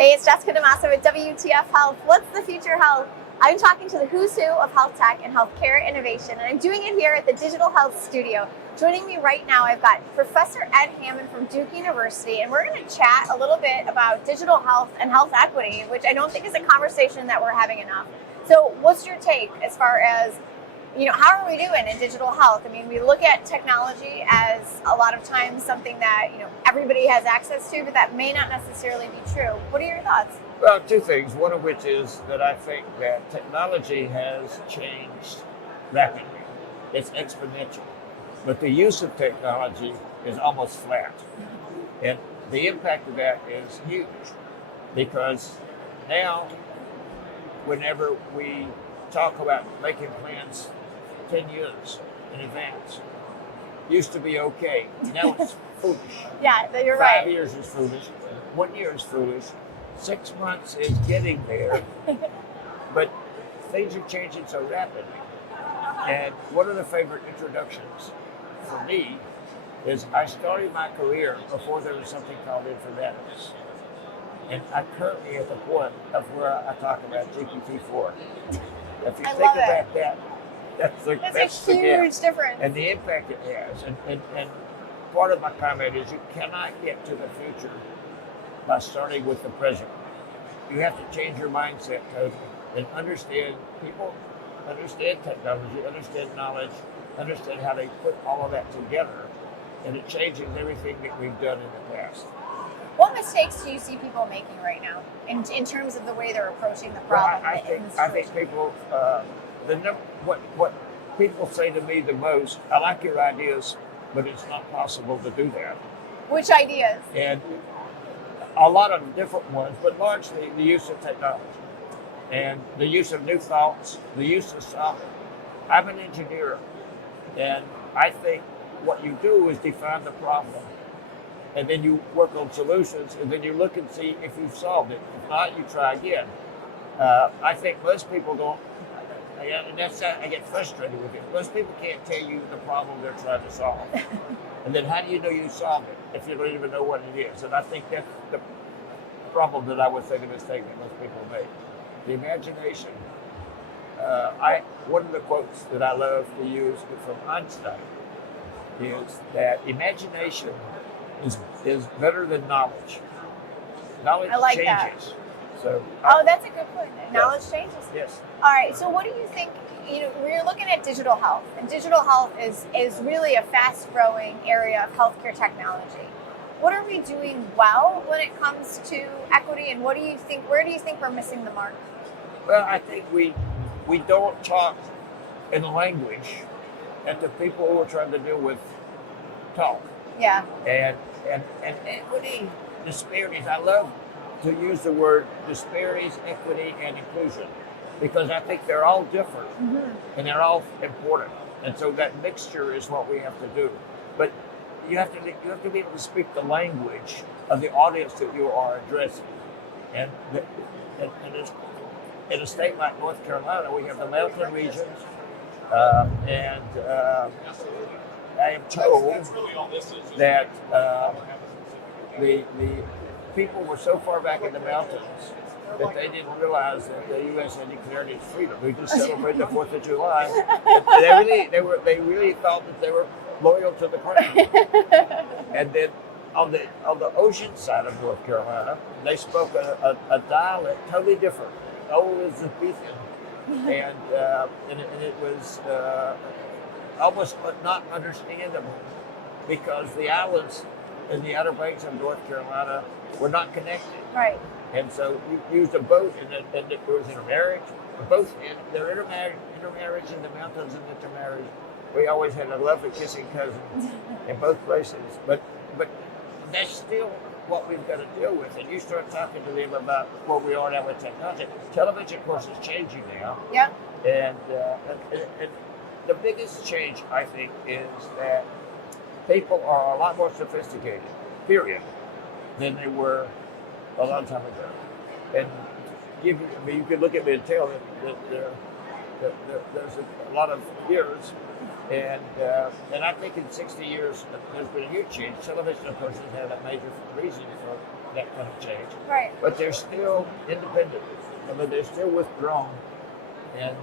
Hey, it's Jessica DeMasso with WTF Health. What's the future health? I'm talking to the who's who of health tech and healthcare innovation, and I'm doing it here at the Digital Health Studio. Joining me right now, I've got Professor Ed Hammond from Duke University, and we're going to chat a little bit about digital health and health equity, which I don't think is a conversation that we're having enough. So what's your take as far as, how are we doing in digital health? I mean, we look at technology as a lot of times something that, everybody has access to, but that may not necessarily be true. What are your thoughts? Well, two things. One of which is that I think that technology has changed rapidly. It's exponential. But the use of technology is almost flat. And the impact of that is huge because now, whenever we talk about making plans 10 years in advance, used to be okay. Now it's foolish. Yeah, you're right. 5 years is foolish. 1 year is foolish. 6 months is getting there. But things are changing so rapidly. And one of the favorite introductions for me is I started my career before there was something called informatics. And I'm currently at the point of where I talk about GPT-4. If you think about that, that's a huge difference. And the impact it has. And part of my comment is you cannot get to the future by starting with the present. You have to change your mindset totally and understand people, understand technology, understand knowledge, understand how they put all of that together. And it changes everything that we've done in the past. What mistakes do you see people making right now in terms of the way they're approaching the problem? Well, I think people, what people say to me the most, I like your ideas, but it's not possible to do that. Which ideas? And a lot of different ones, but largely the use of technology and the use of new thoughts, the use of software. I'm an engineer, and I think what you do is define the problem, and then you work on solutions, and then you look and see if you've solved it. If not, you try again. I think most people don't, and that's I get frustrated with it. Most people can't tell you the problem they're trying to solve. And then how do you know you solved it if you don't even know what it is? And I think that's the problem that I would say the mistake that most people make. The imagination. One of the quotes that I love to use from Einstein is that imagination is better than knowledge. Knowledge changes. That. So that's a good point. Knowledge changes. Yes. All right. So what do you think? We're looking at digital health, and digital health is really a fast-growing area of healthcare technology. What are we doing well when it comes to equity, and what do you think? Where do you think we're missing the mark? Well, I think we don't talk in the language that the people who are trying to deal with talk. Yeah. And equity, disparities. I love to use the word disparities, equity, and inclusion because I think they're all different and they're all important. And so that mixture is what we have to do. But you have to be able to speak the language of the audience that you are addressing. And in a state like North Carolina, we have the mountain regions, and I am told that the people were so far back in the mountains that they didn't realize that the U.S. had declared its freedom. We just celebrated the 4th of July. And they really thought that they were loyal to the crown. And then on the ocean side of North Carolina, they spoke a dialect totally different, Old Elizabethan, and it was almost not understandable because the islands in the Outer Banks of North Carolina were not connected. Right. And so you used a boat, and there was intermarriage. Their intermarriage in the mountains and intermarriage. We always had a lovely kissing cousins in both places. But that's still what we've got to deal with. And you start talking to them about where we are now with technology. Television, of course, is changing now. Yeah. And the biggest change, I think, is that people are a lot more sophisticated, period, than they were a long time ago. And you can look at me and tell that there's a lot of years, and I think in 60 years there's been a huge change. Television, of course, has had a major reason that kind of change. Right. But they're still independent. I mean, they're still withdrawn. And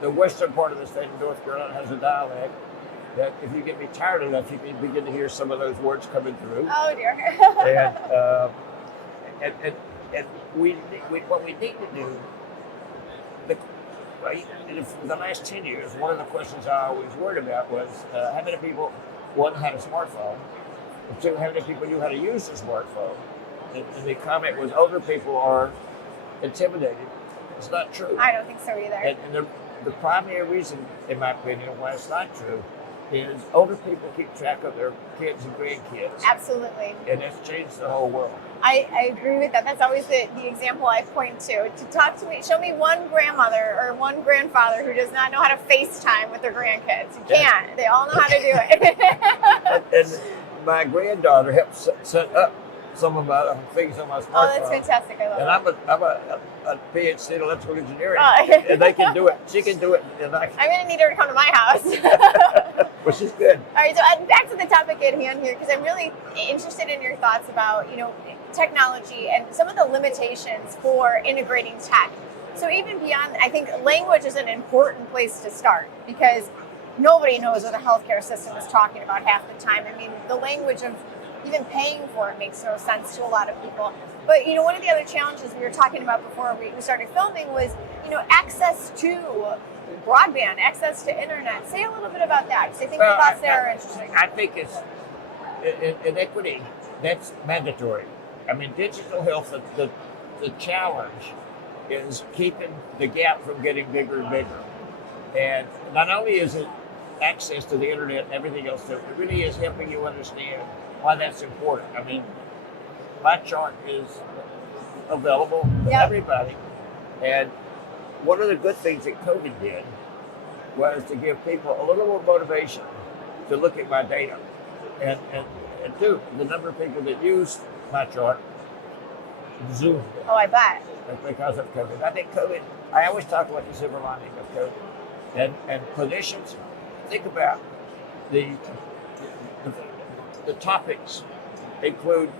the western part of the state of North Carolina has a dialect that if you get me tired enough, you can begin to hear some of those words coming through. Oh dear. And we what we need to do, in the last 10 years, one of the questions I always worried about was how many people, one, had a smartphone, and two, how many people knew how to use the smartphone. And the comment was older people are intimidated. It's not true. I don't think so either. And the primary reason, in my opinion, why it's not true is older people keep track of their kids and grandkids. Absolutely. And that's changed the whole world. I agree with that. That's always the example I point to talk to me, show me one grandmother or one grandfather who does not know how to FaceTime with their grandkids. You can't. They all know how to do it. and my granddaughter helped set up some of my things on my smartphone. Oh, that's fantastic. I love and it. I'm a PhD in electrical engineering, and they can do it. She can do it. And I'm going to need her to come to my house. Well, she's good. All right, so back to the topic at hand here, because I'm really interested in your thoughts about, technology and some of the limitations for integrating tech. So even beyond, I think language is an important place to start, because nobody knows what the healthcare system is talking about half the time. I mean, the language of even paying for it makes no sense to a lot of people. But, one of the other challenges we were talking about before we started filming was, access to broadband, access to internet. Say a little bit about that, because I think the thoughts there are interesting. I think it's in equity, that's mandatory. I mean, digital health, the challenge is keeping the gap from getting bigger and bigger. And not only is it access to the internet and everything else, it really is helping you understand why that's important. I mean, my chart is available to everybody. And one of the good things that COVID did was to give people a little more motivation to look at my data. And two, the number of people that use my chart zoomed. Oh, I bet. Because of COVID. I think COVID, I always talk about the silver lining of COVID. And clinicians, think about the topics include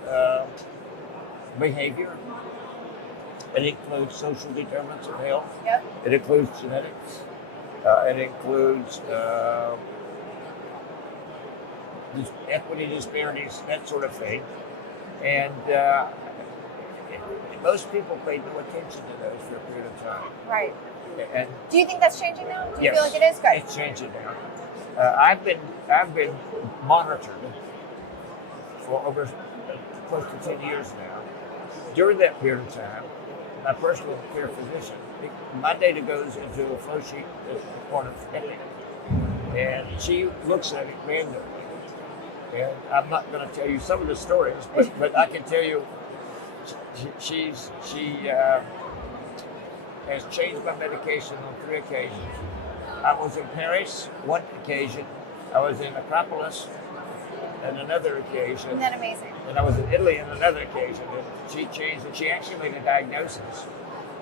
behavior. It includes social determinants of health. Yep. It includes genetics. It includes equity disparities, that sort of thing. And most people pay no attention to those for a period of time. Right. And do you think that's changing now? Do you yes, feel like it is? Good. It's changing now. I've been monitored for over close to 10 years now. During that period of time, my personal care physician, my data goes into a flow sheet that's part of Epic, and she looks at it randomly. And I'm not going to tell you some of the stories, but I can tell you she has changed my medication on 3 occasions. I was in Paris one occasion, I was in Acropolis on another occasion. Isn't that amazing? And I was in Italy on another occasion. And she changed, and she actually made a diagnosis.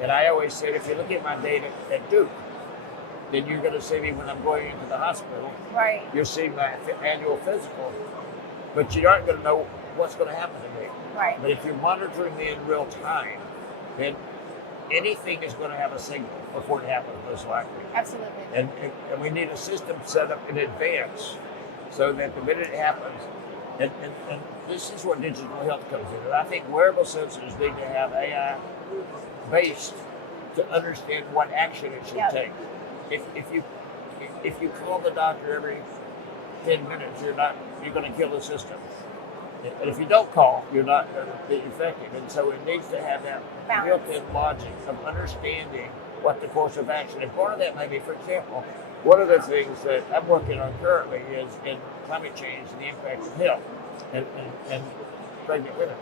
And I always said, if you look at my data at Duke, then you're going to see me when I'm going into the hospital. Right. You'll see my annual physical, but you aren't going to know what's going to happen to me. Right. But if you're monitoring me in real time, then anything is going to have a signal before it happens, most likely. Absolutely. And we need a system set up in advance so that the minute it happens, and this is where digital health comes in. And I think wearable sensors need to have AI based to understand what action it should take. If you call the doctor every 10 minutes, you're going to kill the system. And if you don't call, you're not going to be effective. And so it needs to have that built-in logic of understanding what the course of action. And part of that may be, for example, one of the things that I'm working on currently is in climate change and the impact of health and pregnant women.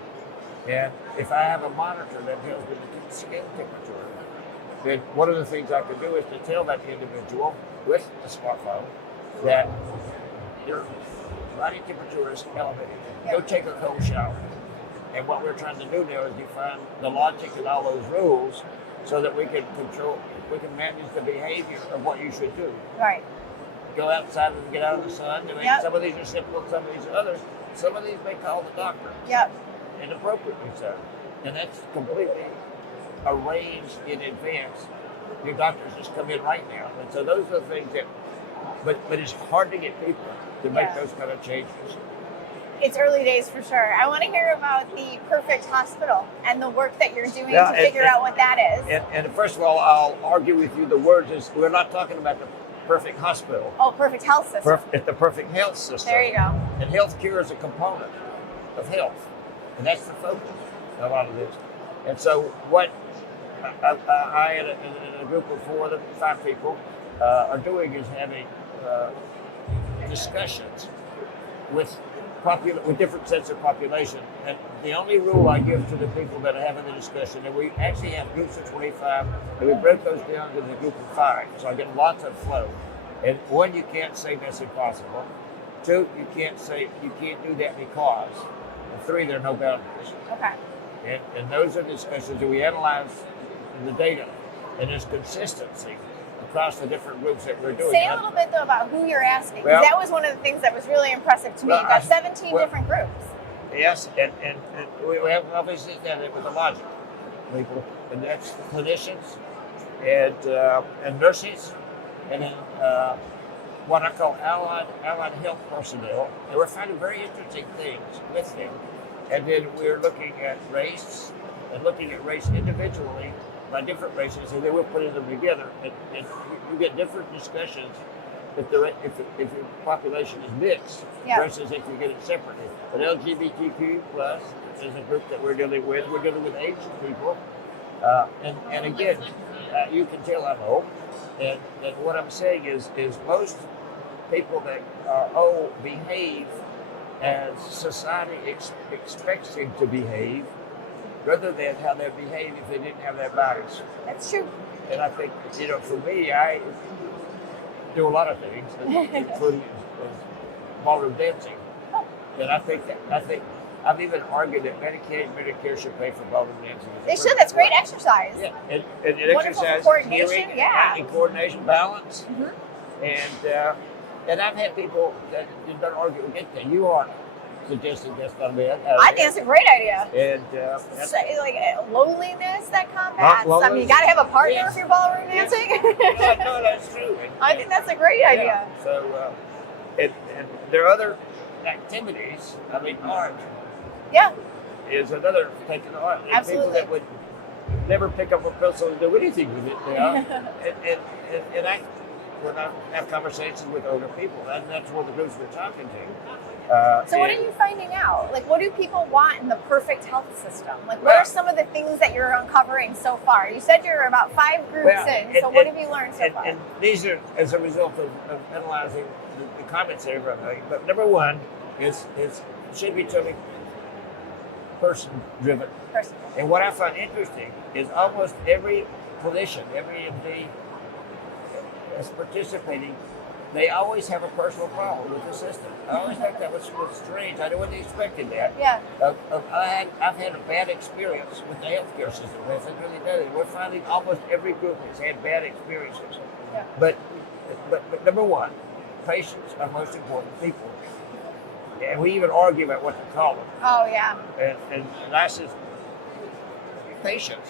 And if I have a monitor that tells me the skin temperature, then one of the things I can do is to tell that individual with a smartphone that your body temperature is elevated. Go take a cold shower. And what we're trying to do now is define the logic and all those rules so that we can manage the behavior of what you should do. Right. Go outside and get out of the sun. Some of these are simple, some of these are others. Some of these may call the doctor. Yep. and appropriately so. And that's completely arranged in advance. Your doctors just come in right now. And so those are the things that, but it's hard to get people to make those kind of changes. It's early days for sure. I want to hear about the perfect hospital and the work that you're doing to figure out what that is. And first of all, I'll argue with you. The words is we're not talking about the perfect hospital. Oh, perfect health system. It's the perfect health system. There you go. And healthcare is a component of health, and that's the focus of a lot of this. And so what I and a group of 4 to 5 people are doing is having discussions with different sets of population. And the only rule I give to the people that are having the discussion, and we actually have groups of 25, and we break those down to the group of 5. So I get lots of flow. And 1, you can't say that's impossible. 2, you can't do that because. And 3, there are no boundaries. Okay. And those are discussions that we analyze the data, and there's consistency across the different groups that we're doing. Say a little bit though about who you're asking. Well, that was one of the things that was really impressive to me. You've got 17 different groups. Yes, and we have obviously done it with the logic people, and that's clinicians and nurses, and then what I call allied health personnel. And we're finding very interesting things with them. And then we're looking at race and looking at race individually by different races, and then we're putting them together. And you get different discussions if your population is mixed versus if you get it separately. But LGBTQ plus is a group that we're dealing with. We're dealing with Asian people, and again, you can tell I'm old. And what I'm saying is most people that are old behave as society expects them to behave, rather than how they behave if they didn't have that bias. That's true. And I think, for me, I do a lot of things, including ballroom dancing. And I think I've even argued that Medicaid and Medicare should pay for ballroom dancing. They should. That's great exercise. Yeah, and exercise, coordination, healing, and coordination, balance, and I've had people that don't argue against that. You aren't suggesting that's not a bad idea. I think it's a great idea. And like loneliness that combats. I mean, you got to have a partner if you're ballroom dancing. No, that's true. I think that's a great idea. So, and there are other activities. I mean, art. Yeah. Is another taking art. Absolutely. People that would never pick up a pencil and do anything with it. And when I have conversations with older people, and that's one of the groups we're talking to. So what are you finding out? Like, what do people want in the perfect health system? Like, what are some of the things that you're uncovering so far? You said you're about 5 groups in, so what have you learned so far? And these are as a result of analyzing the comments that everyone made. But number 1 is should be totally person-driven. And what I find interesting is almost every clinician, every MD that's participating, they always have a personal problem with the system. I always think that was strange. I wasn't expecting that. Yeah. I've had a bad experience with the healthcare system. That's really does. We're finding almost every group has had bad experiences. Yeah. But number 1, patients are most important people. And we even argue about what to call them. Oh, yeah. And I said, patient.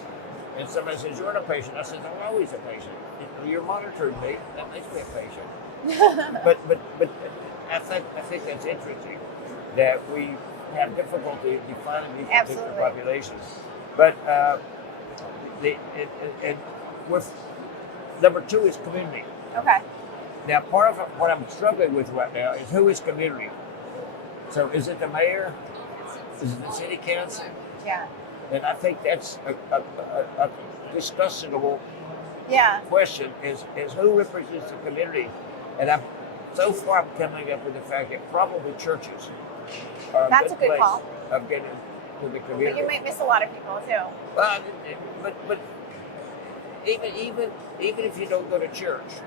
And somebody says, you're not a patient. I said, I'm always a patient. You're monitoring me. That makes me a patient. but I think that's interesting that we have difficulty defining these particular populations. But with number 2 is community. Okay. Now, part of what I'm struggling with right now is who is community. So is it the mayor? Is it the city council? Yeah. And I think that's a discussable question is who represents the community. And I'm coming up with the fact that probably churches are a good place call of getting to the community. But you might miss a lot of people too. Well, but even if you don't go to church,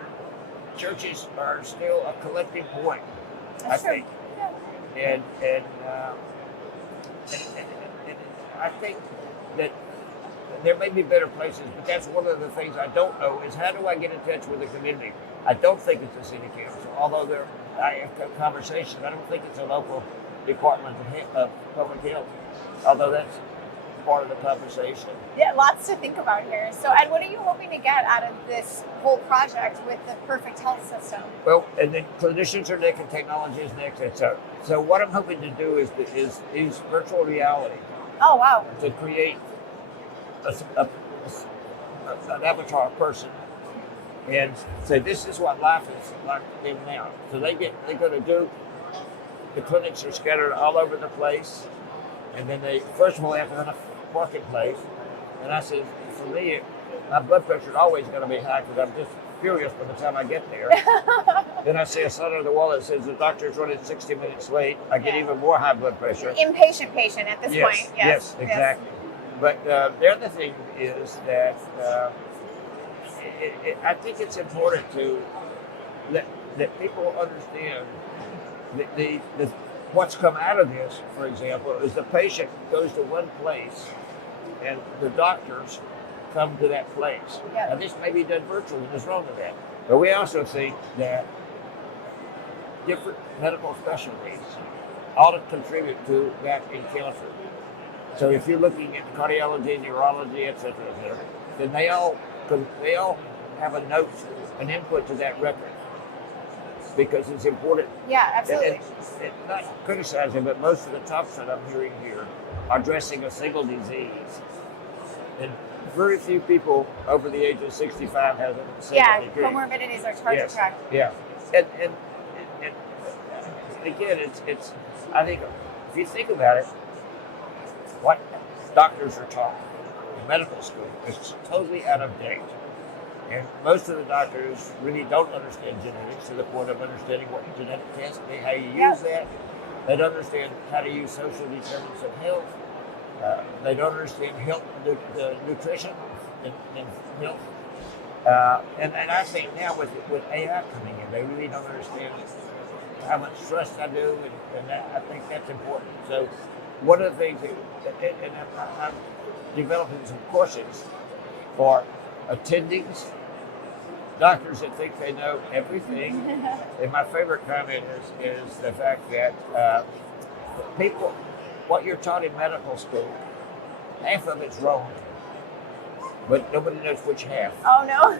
churches are still a collective point. That's I think. Yeah. And I think that there may be better places, but that's one of the things I don't know is how do I get in touch with the community? I don't think it's the city council, although I have conversations. I don't think it's a local Department of Public Health, although that's part of the conversation. Yeah, lots to think about here. So, Ed, what are you hoping to get out of this whole project with the perfect health system? Well, and then clinicians are next, and technology is next, etc. So what I'm hoping to do is use virtual reality Oh, wow. to create an avatar person and say this is what life is like for them now. So they go to Duke. The clinics are scattered all over the place, and then they first of all have to run a marketplace. And I said, for me, my blood pressure is always going to be high because I'm just furious by the time I get there. Then I see a sign on the wall that says the doctor's running 60 minutes late. I get even more high blood pressure. Impatient patient at this point. Yes, exactly. But the other thing is that I think it's important to that people understand the what's come out of this, for example, is the patient goes to one place and the doctors come to that place. Yeah. Now this may be done virtually, there's wrong with that. But we also think that different medical specialties ought to contribute to that encounter. So if you're looking at cardiology, neurology, et cetera, then they all have a note, an input to that record, because it's important. Yeah, absolutely. And not criticizing, but most of the talks that I'm hearing here are addressing a single disease. And very few people over the age of 65 have a single degree. Comorbidities are hard to track. Yeah. And again, it's I think if you think about it, what doctors are taught in medical school is totally out of date. And most of the doctors really don't understand genetics to the point of understanding what genetic testing, how you use that. They don't understand how to use social determinants of health. They don't understand health, nutrition and health. And I think now with AI coming in, they really don't understand how much trust I do, and I think that's important. So one of the things, and I'm developing some courses for attendings, doctors that think they know everything. And my favorite comment is the fact that people, what you're taught in medical school, half of it's wrong, but nobody knows which half. Oh no.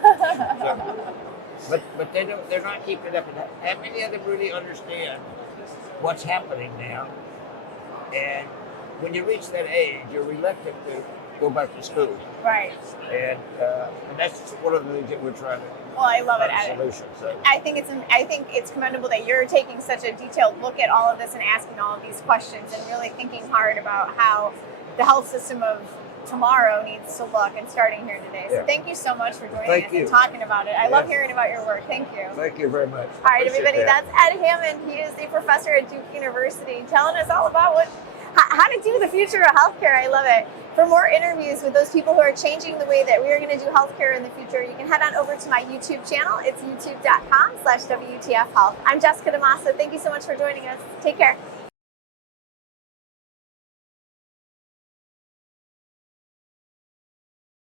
But they're not keeping up. How many of them really understand what's happening now? And when you reach that age, you're reluctant to go back to school. Right. And that's one of the things that we're trying to. Well, I love it. Solution. So. I think it's commendable that you're taking such a detailed look at all of this and asking all of these questions and really thinking hard about how the health system of tomorrow needs to look, and starting here today. So thank you so much for joining us and talking about it. I love hearing about your work. Thank you. Thank you very much. All right, everybody, that's Ed Hammond. He is a professor at Duke University, telling us all about how to do the future of healthcare. I love it. For more interviews with those people who are changing the way that we are going to do healthcare in the future, you can head on over to my YouTube channel. It's youtube.com/WTF Health. I'm Jessica DeMassa. Thank you so much for joining us. Take care.